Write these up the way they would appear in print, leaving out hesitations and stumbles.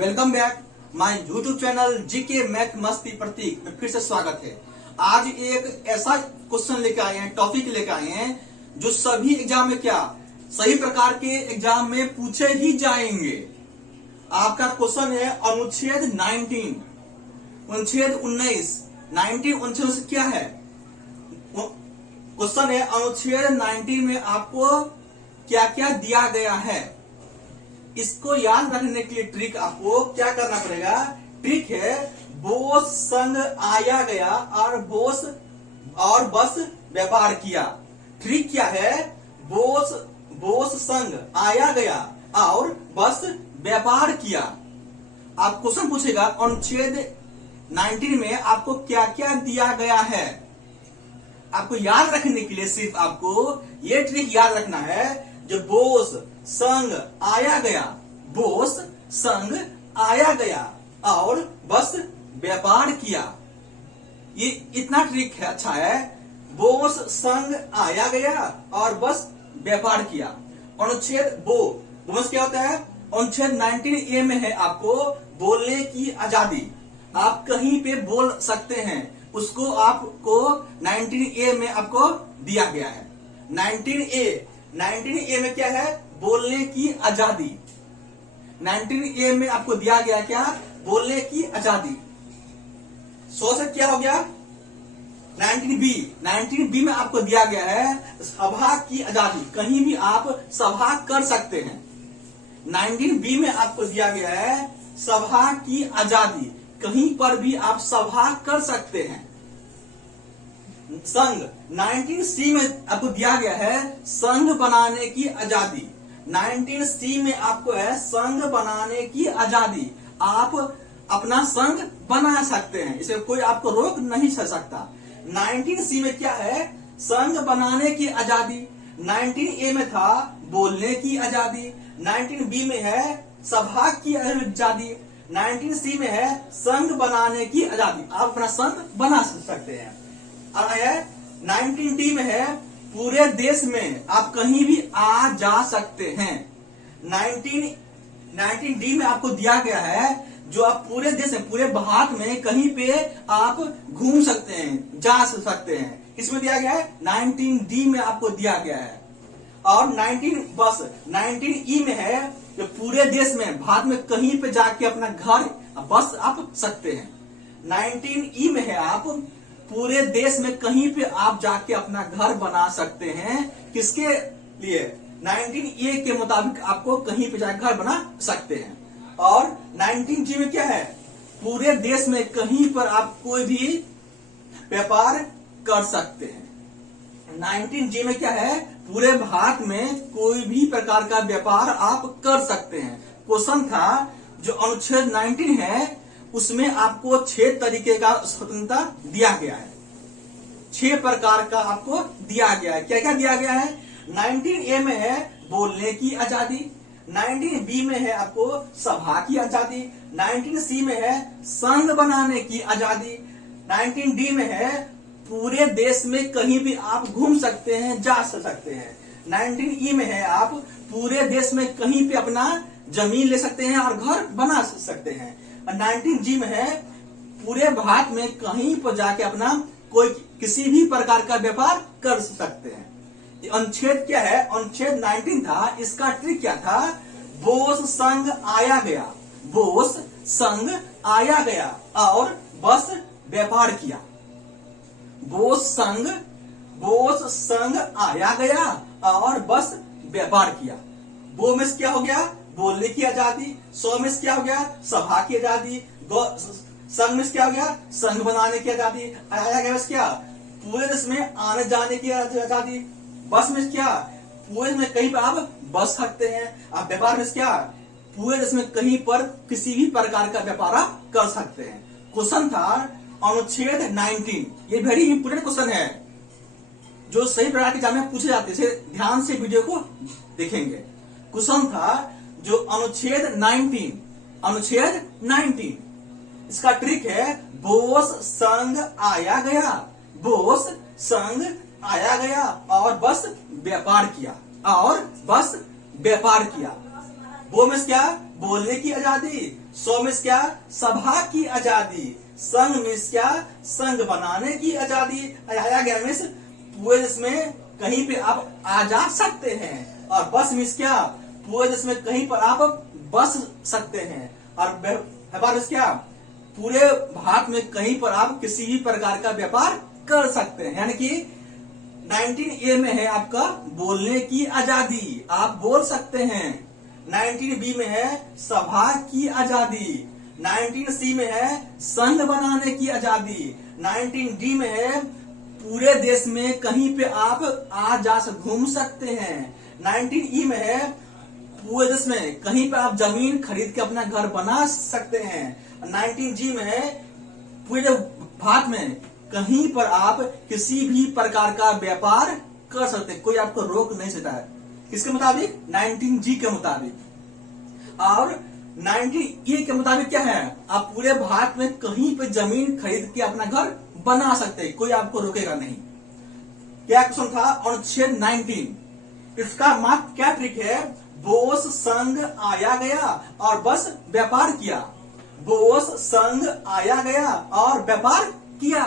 Welcome back my YouTube channel GK math मस्ती प्रतीक में फिर से स्वागत है। आज एक ऐसा क्वेश्चन लेकर आए हैं, टॉपिक लेकर आए हैं जो सभी एग्जाम में सही प्रकार के एग्जाम में पूछे ही जाएंगे। आपका क्वेश्चन है अनुच्छेद 19, अनुच्छेद 19 क्या है? क्वेश्चन है अनुच्छेद 19 में आपको क्या क्या दिया गया है। इसको याद रखने के लिए ट्रिक आपको क्या करना पड़ेगा? ट्रिक है बोस संग आया गया और बस व्यापार किया। ट्रिक क्या है? बोस संग आया गया और बस व्यापार किया। आप क्वेश्चन पूछेगा अनुच्छेद 19 में आपको क्या क्या दिया गया है। आपको याद रखने के लिए सिर्फ आपको ये ट्रिक याद रखना है, जो बोस संग आया गया, बोस संग आया गया और बस व्यापार किया। ये इतना ट्रिक है, अच्छा है। बोस संग आया गया और बस व्यापार किया। अनुच्छेद बोस क्या होता है? अनुच्छेद 19A में है आपको बोलने की आजादी। आप कहीं पे बोल सकते हैं, उसको आपको 19A में आपको दिया गया है। 19A में क्या है? बोलने की आजादी। 19A में आपको दिया गया क्या? बोलने की आजादी। 100 से क्या हो गया? 19B में आपको दिया गया है सभा की आजादी। कहीं भी आप सभा कर सकते हैं। 19B में आपको दिया गया है सभा की आजादी। कहीं पर भी आप सभा कर सकते हैं। संघ 19C में आपको दिया गया है संघ बनाने की आजादी। 19C में आपको है संघ बनाने की आजादी। आप अपना संघ बना सकते हैं, इसे कोई आपको रोक नहीं सकता। 19C में क्या है? संघ बनाने की आजादी। 19A में था बोलने की आजादी। 19B में है सभा की आजादी। 19C में है संघ बनाने की आजादी। आप अपना संघ बना सकते हैं। और है 19D में है पूरे देश में आप कहीं भी आ जा सकते हैं। 19D में आपको दिया गया है जो आप पूरे देश में, पूरे भारत में कहीं पे आप घूम सकते हैं, जा सकते हैं। किसमें दिया गया है? 19D में आपको दिया गया है। और 19E में है जो पूरे देश में, भारत में कहीं पे जाके अपना घर बस आप सकते हैं। 19E में है आप पूरे देश में कहीं पे आप जाके अपना घर बना सकते हैं। किसके लिए? 19A के मुताबिक आपको कहीं पे जाकर घर बना सकते हैं। और 19G में क्या है? पूरे देश में कहीं पर आप कोई भी व्यापार कर सकते हैं। 19G में क्या है? पूरे भारत में कोई भी प्रकार का व्यापार आप कर सकते हैं। क्वेश्चन था जो अनुच्छेद 19 है उसमें आपको 6 तरीके का स्वतंत्रता दिया गया है। 6 प्रकार का आपको दिया गया है। क्या क्या दिया गया है? 19A में है बोलने की आजादी। 19B में है आपको सभा की आजादी। 19C में है संघ बनाने की आजादी। 19D में है पूरे देश में कहीं भी आप घूम सकते हैं, जा सकते हैं। 19E में है आप पूरे देश में कहीं पे अपना जमीन ले सकते हैं और घर बना सकते हैं। 19G में है पूरे भारत में कहीं पर जाके अपना कोई किसी भी प्रकार का व्यापार कर सकते हैं। अनुच्छेद क्या है? अनुच्छेद 19 था। इसका ट्रिक क्या था? बोस संघ आया गया, बोस संघ आया गया और बस व्यापार किया। बोस संघ आया गया और बस व्यापार किया। बो में क्या हो गया? बोलने की आजादी। 100 में क्या हो गया? सभा की आजादी। संघ में क्या हो गया? संघ बनाने की आजादी। आया गया क्या? पूरे देश में आने जाने की आजादी। बस में क्या? पूरे में कहीं पर आप बस सकते हैं। आप व्यापार में क्या? पूरे देश में कहीं पर किसी भी प्रकार का व्यापार आप कर सकते हैं। क्वेश्चन था अनुच्छेद 19। ये वेरी इंपोर्टेंट क्वेश्चन है जो सही प्रकार के एग्जाम में पूछे जाते हैं। ध्यान से वीडियो को देखेंगे। क्वेश्चन था जो अनुच्छेद 19, इसका ट्रिक है बोस संघ आया गया, बोस संघ आया गया और बस व्यापार किया, और बस व्यापार किया। वो में क्या? बोलने की आजादी, सौ मीन्स क्या, सभा की आजादी, संघ मीन्स क्या, संघ बनाने की आजादी, आया गया मीन्स पूरे देश में कहीं पे आप आ जा सकते हैं, और बस मीन्स क्या, पूरे देश में कहीं पर आप बस सकते हैं, और व्यापार मीन्स क्या, पूरे भारत में कहीं पर आप किसी भी प्रकार का व्यापार कर सकते हैं। यानी कि 19A में है आपका बोलने की आजादी, आप बोल सकते हैं। 19B में है सभा की आजादी, 19C में है संघ बनाने की आजादी, 19D में है पूरे देश में कहीं पे आप आ जा घूम सकते हैं, 19E में है पूरे देश में कहीं पे आप जमीन खरीद के अपना घर बना सकते हैं, 19G में है पूरे भारत में कहीं पर आप किसी भी प्रकार का व्यापार कर सकते हैं, कोई आपको रोक नहीं सकता है। किसके मुताबिक, 19G के मुताबिक। और 19E के मुताबिक क्या है, आप पूरे भारत में कहीं पे जमीन खरीद के अपना घर बना सकते हैं, कोई आपको रोकेगा नहीं। क्या क्वेश्चन था अनुच्छेद 19, इसका मात्र क्या ट्रिक है, बोस संघ आया गया और बस व्यापार किया, बोस संघ आया गया और व्यापार किया।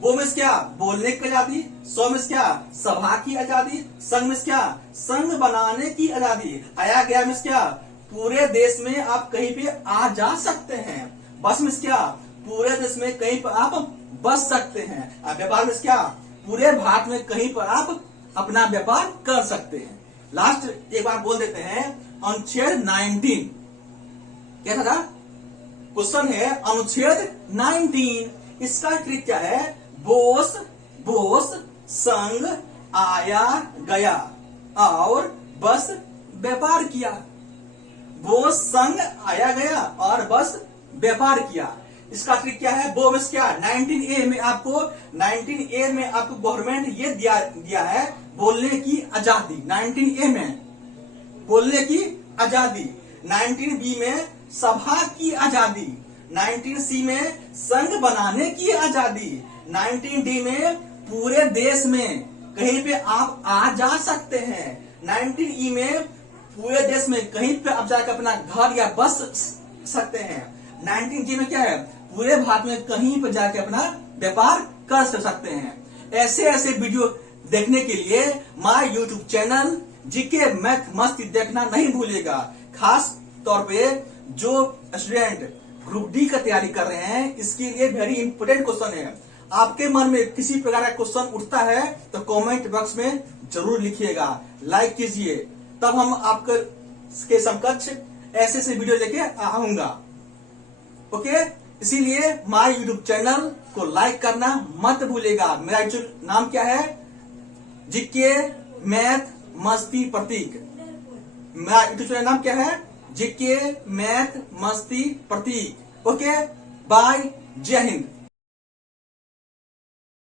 वो मीन्स क्या, बोलने की आजादी, सौ मीन्स क्या, सभा की आजादी, संघ मीन्स क्या, संघ बनाने की आजादी, आया गया मीन्स क्या, पूरे देश में आप कहीं पे आ जा सकते हैं, बस मीन्स क्या, पूरे देश में कहीं पर आप बस सकते हैं, व्यापार मीन्स क्या, पूरे भारत में कहीं पर आप अपना व्यापार कर सकते हैं। लास्ट एक बार बोल देते हैं, अनुच्छेद 19 क्या था, क्वेश्चन है अनुच्छेद 19, इसका ट्रिक क्या है, बोस संघ आया गया और बस व्यापार किया, बोस संघ आया गया और बस व्यापार किया। इसका ट्रिक क्या है, वो मीन्स क्या, 19A में आपको गवर्नमेंट ये दिया है बोलने की आजादी, 19A में बोलने की आजादी, 19B में सभा की आजादी, 19C में संघ बनाने की आजादी, 19D में पूरे देश में कहीं पे आप आ जा सकते हैं, 19E में पूरे देश में कहीं पे आप जाकर अपना घर या बस सकते हैं, 19G में क्या है, पूरे भारत में कहीं पे जाके अपना व्यापार कर सकते हैं। ऐसे ऐसे वीडियो देखने के लिए my YouTube channel GK math मस्ती देखना नहीं भूलिएगा। खास तौर पे जो स्टूडेंट ग्रुप डी का तैयारी कर रहे हैं, इसके लिए वेरी इंपोर्टेंट क्वेश्चन है। आपके मन में किसी प्रकार का क्वेश्चन उठता है तो कमेंट बॉक्स में जरूर लिखिएगा, लाइक कीजिए, तब हम आपके समकक्ष ऐसे ऐसे वीडियो लेके आऊंगा। ओके, इसीलिए माय यूट्यूब चैनल को लाइक करना मत भूलिएगा। मेरा यूट्यूब नाम क्या है, जीके मैथ मस्ती प्रतीक। मेरा यूट्यूब चैनल नाम क्या है, जीके मैथ मस्ती प्रतीक। ओके, बाय, जय हिंद।